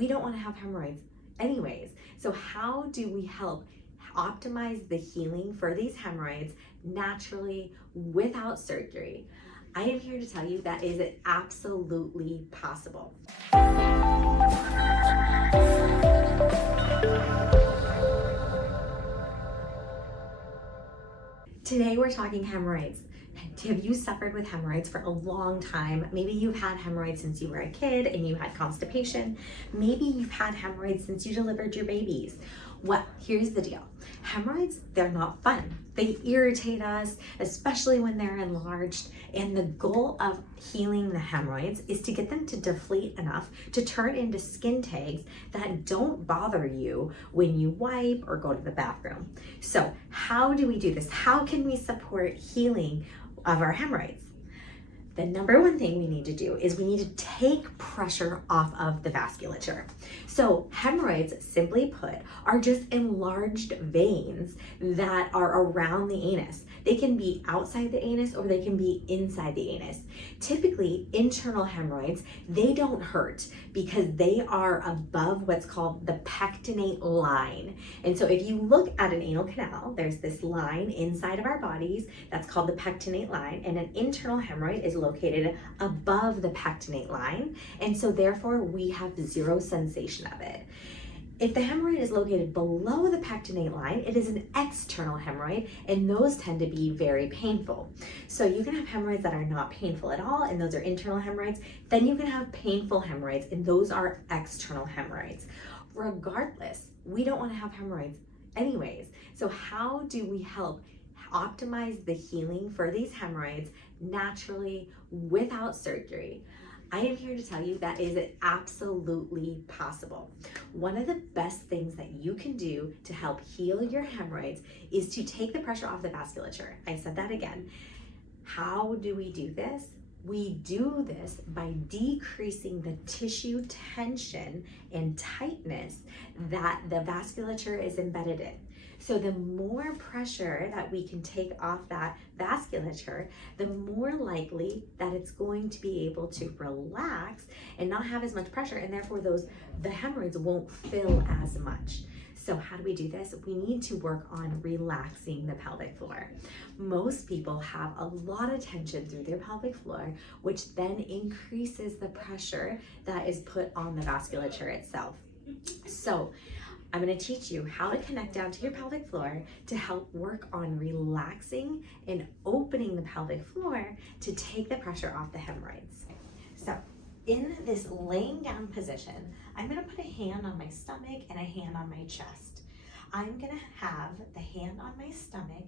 we don't want to have hemorrhoids anyways. So how do we help optimize the healing for these hemorrhoids naturally without surgery? I am here to tell you that is absolutely possible. Today we're talking hemorrhoids. Have you suffered with hemorrhoids for a long time? Maybe you've had hemorrhoids since you were a kid and you had constipation. Maybe you've had hemorrhoids since you delivered your babies. Well, here's the deal. Hemorrhoids, they're not fun. They irritate us, especially when they're enlarged. And the goal of healing the hemorrhoids is to get them to deflate enough to turn into skin tags that don't bother you when you wipe or go to the bathroom. So how do we do this? How can we support healing of our hemorrhoids? The number one thing we need to do is we need to take pressure off of the vasculature. So hemorrhoids, simply put, are just enlarged veins that are around the anus. They can be outside the anus or they can be inside the anus. Typically, internal hemorrhoids, they don't hurt because they are above what's called the pectinate line. And so if you look at an anal canal, there's this line inside of our bodies that's called the pectinate line, and an internal hemorrhoid is located above the pectinate line. And so therefore we have zero sensation of it. If the hemorrhoid is located below the pectinate line, it is an external hemorrhoid, and those tend to be very painful. So you can have hemorrhoids that are not painful at all, and those are internal hemorrhoids. Then you can have painful hemorrhoids, and those are external hemorrhoids. Regardless, we don't want to have hemorrhoids anyways. So how do we help optimize the healing for these hemorrhoids naturally without surgery? I am here to tell you that is absolutely possible. One of the best things that you can do to help heal your hemorrhoids is to take the pressure off the vasculature. I said that again. How do we do this? We do this by decreasing the tissue tension and tightness that the vasculature is embedded in. So the more pressure that we can take off that vasculature, the more likely that it's going to be able to relax and not have as much pressure, and therefore the hemorrhoids won't fill as much. So how do we do this? We need to work on relaxing the pelvic floor. Most people have a lot of tension through their pelvic floor, which then increases the pressure that is put on the vasculature itself. So I'm going to teach you how to connect down to your pelvic floor to help work on relaxing and opening the pelvic floor to take the pressure off the hemorrhoids. So in this laying down position, I'm going to put a hand on my stomach and a hand on my chest. I'm going to have the hand on my stomach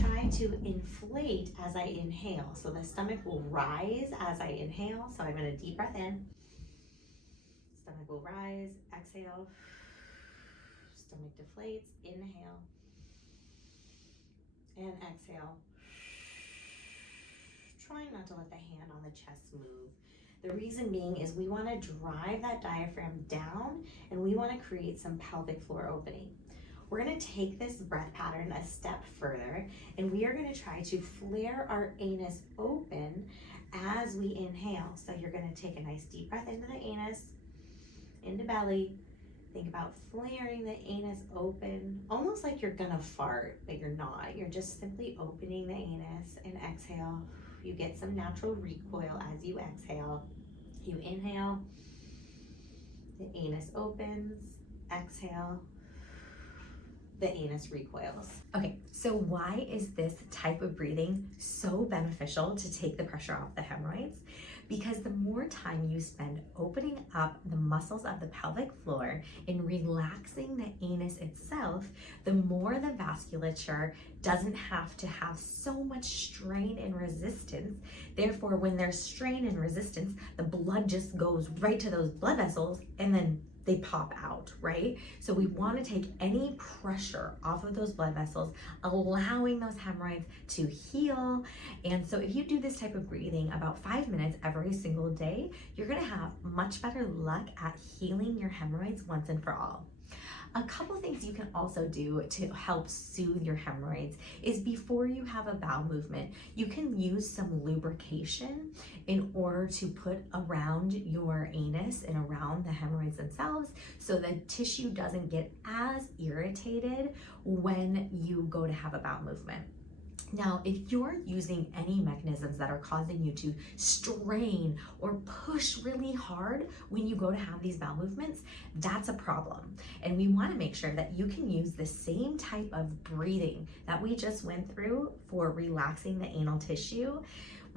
try to inflate as I inhale. So the stomach will rise as I inhale. So I'm going to deep breath in. Stomach will rise, exhale. Stomach deflates, inhale, and exhale. Try not to let the hand on the chest move. The reason being is we want to drive that diaphragm down and we want to create some pelvic floor opening. We're going to take this breath pattern a step further, and we are going to try to flare our anus open as we inhale. So you're going to take a nice deep breath into the anus, into belly. Think about flaring the anus open, almost like you're gonna fart, but you're not. You're just simply opening the anus, and exhale. You get some natural recoil as you exhale. You inhale, the anus opens, exhale, the anus recoils. Okay, so why is this type of breathing so beneficial to take the pressure off the hemorrhoids? Because the more time you spend opening up the muscles of the pelvic floor and relaxing the anus itself, the more the vasculature doesn't have to have so much strain and resistance. Therefore, when there's strain and resistance, the blood just goes right to those blood vessels and then they pop out, right? So we want to take any pressure off of those blood vessels, allowing those hemorrhoids to heal. And so if you do this type of breathing about 5 minutes every single day, you're going to have much better luck at healing your hemorrhoids once and for all. A couple things you can also do to help soothe your hemorrhoids is before you have a bowel movement, you can use some lubrication in order to put around your anus and around the hemorrhoids themselves so the tissue doesn't get as irritated when you go to have a bowel movement. Now, if you're using any mechanisms that are causing you to strain or push really hard when you go to have these bowel movements, that's a problem. And we want to make sure that you can use the same type of breathing that we just went through for relaxing the anal tissue.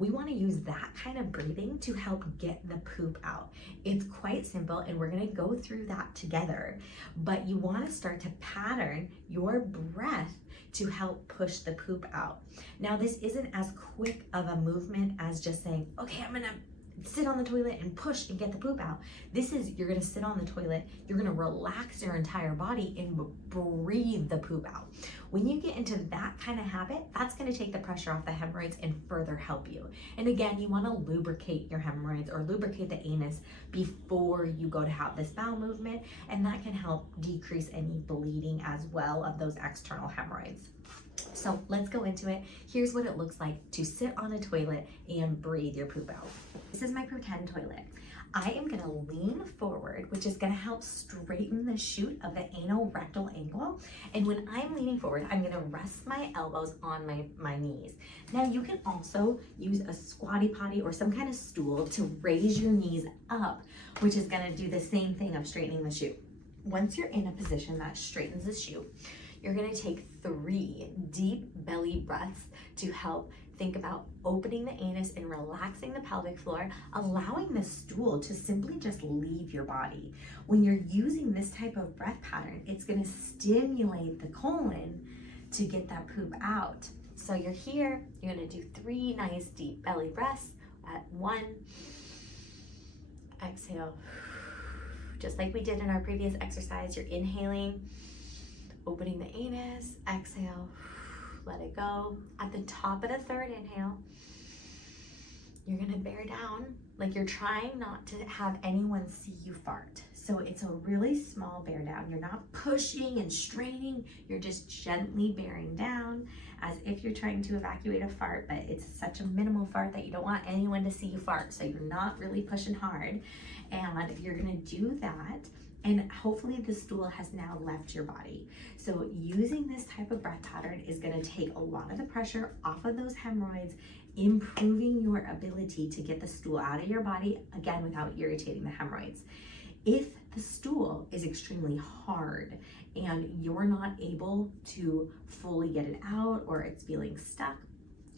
We want to use that kind of breathing to help get the poop out. It's quite simple, and we're going to go through that together, but you want to start to pattern your breath to help push the poop out. Now, this isn't as quick of a movement as just saying, okay, I'm gonna sit on the toilet and push and get the poop out. This is, you're gonna sit on the toilet, you're gonna relax your entire body and breathe the poop out. When you get into that kind of habit, that's gonna take the pressure off the hemorrhoids and further help you. And again, you wanna lubricate your hemorrhoids or lubricate the anus before you go to have this bowel movement, and that can help decrease any bleeding as well of those external hemorrhoids. So let's go into it. Here's what it looks like to sit on a toilet and breathe your poop out. This is my pretend toilet. I am gonna lean forward, which is gonna help straighten the chute of the anal rectal angle. And when I'm leaning forward, I'm gonna rest my elbows on my knees. Now you can also use a squatty potty or some kind of stool to raise your knees up, which is gonna do the same thing of straightening the chute. Once you're in a position that straightens the chute, you're gonna take 3 deep belly breaths to help think about opening the anus and relaxing the pelvic floor, allowing the stool to simply just leave your body. When you're using this type of breath pattern, it's gonna stimulate the colon to get that poop out. So you're here, you're gonna do 3 nice deep belly breaths at 1, exhale. Just like we did in our previous exercise, you're inhaling, opening the anus, exhale, let it go. At the top of the 3rd inhale, you're gonna bear down like you're trying not to have anyone see you fart. So it's a really small bear down. You're not pushing and straining, you're just gently bearing down as if you're trying to evacuate a fart, but it's such a minimal fart that you don't want anyone to see you fart. So you're not really pushing hard. And you're gonna do that, and hopefully the stool has now left your body. So using this type of breath pattern is gonna take a lot of the pressure off of those hemorrhoids, improving your ability to get the stool out of your body, again, without irritating the hemorrhoids. If the stool is extremely hard and you're not able to fully get it out or it's feeling stuck,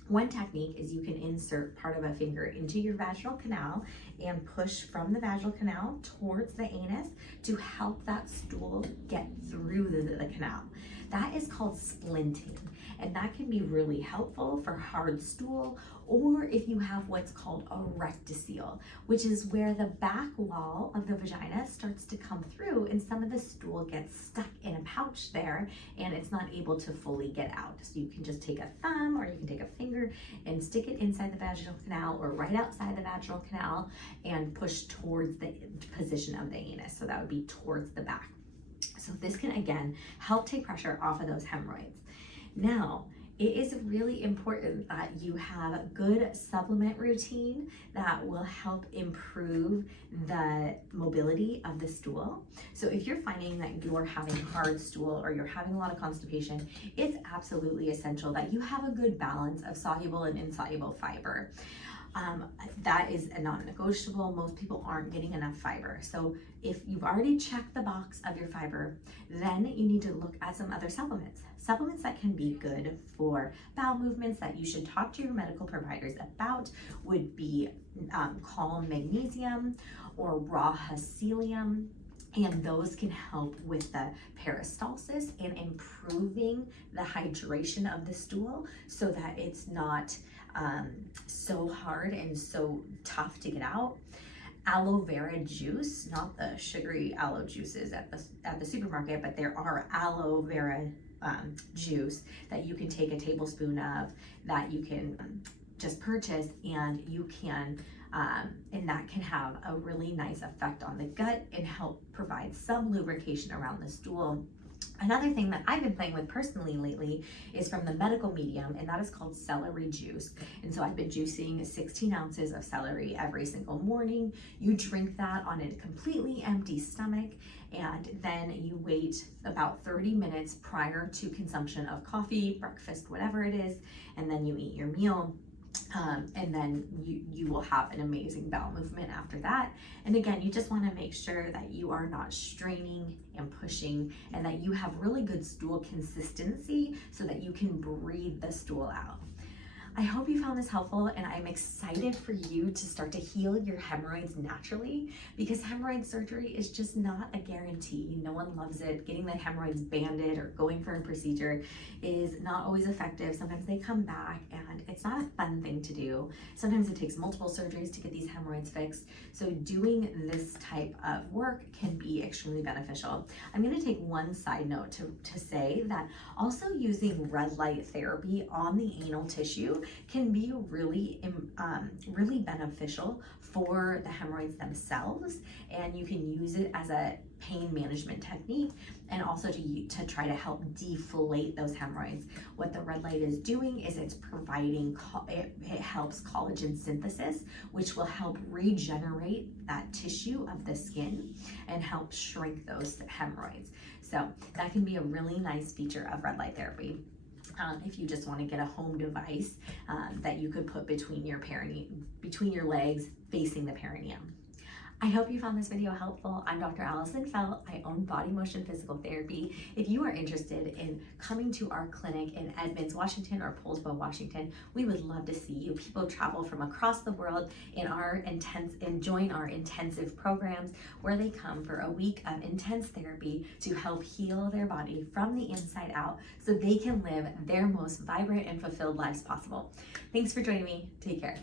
one technique is you can insert part of a finger into your vaginal canal and push from the vaginal canal towards the anus to help that stool get through the canal. That is called splinting, and that can be really helpful for hard stool, or if you have what's called a rectocele, which is where the back wall of the vagina starts to come through and some of the stool gets stuck in a pouch there and it's not able to fully get out. So you can just take a thumb or you can take a finger and stick it inside the vaginal canal or right outside the vaginal canal and push towards the position of the anus. So that would be towards the back. So this can, again, help take pressure off of those hemorrhoids. Now, it is really important that you have a good supplement routine that will help improve the mobility of the stool. So if you're finding that you're having hard stool or you're having a lot of constipation, it's absolutely essential that you have a good balance of soluble and insoluble fiber. That is a non-negotiable. Most people aren't getting enough fiber. So if you've already checked the box of your fiber, then you need to look at some other supplements. Supplements that can be good for bowel movements that you should talk to your medical providers about would be calm magnesium or raw psyllium. And those can help with the peristalsis and improving the hydration of the stool so that it's not so hard and so tough to get out. Aloe vera juice, not the sugary aloe juices at the supermarket, but there are aloe vera juice that you can take a tablespoon of that you can just purchase, and you can and that can have a really nice effect on the gut and help provide some lubrication around the stool. Another thing that I've been playing with personally lately is from the medical medium, and that is called celery juice. And so I've been juicing 16 ounces of celery every single morning. You drink that on a completely empty stomach, and then you wait about 30 minutes prior to consumption of coffee, breakfast, whatever it is, and then you eat your meal. And then you will have an amazing bowel movement after that. And again, you just want to make sure that you are not straining and pushing, and that you have really good stool consistency so that you can breathe the stool out. I hope you found this helpful, and I'm excited for you to start to heal your hemorrhoids naturally, because hemorrhoid surgery is just not a guarantee. No one loves it. Getting the hemorrhoids banded or going for a procedure is not always effective. Sometimes they come back, and it's not a fun thing to do. Sometimes it takes multiple surgeries to get these hemorrhoids fixed. So doing this type of work can be extremely beneficial. I'm going to take one side note to say that also using red light therapy on the anal tissue can be really beneficial for the hemorrhoids themselves, and you can use it as a pain management technique, and also to try to help deflate those hemorrhoids. What the red light is doing is it's providing, it helps collagen synthesis, which will help regenerate that tissue of the skin and help shrink those hemorrhoids. So that can be a really nice feature of red light therapy. If you just want to get a home device that you could put between your legs facing the perineum. I hope you found this video helpful. I'm Dr. Allison Felt. I own Body Motion Physical Therapy. If you are interested in coming to our clinic in Edmonds, Washington, or Poulsbo, Washington, we would love to see you. People travel from across the world and join our intensive programs, where they come for a week of intense therapy to help heal their body from the inside out so they can live their most vibrant and fulfilled lives possible. Thanks for joining me. Take care.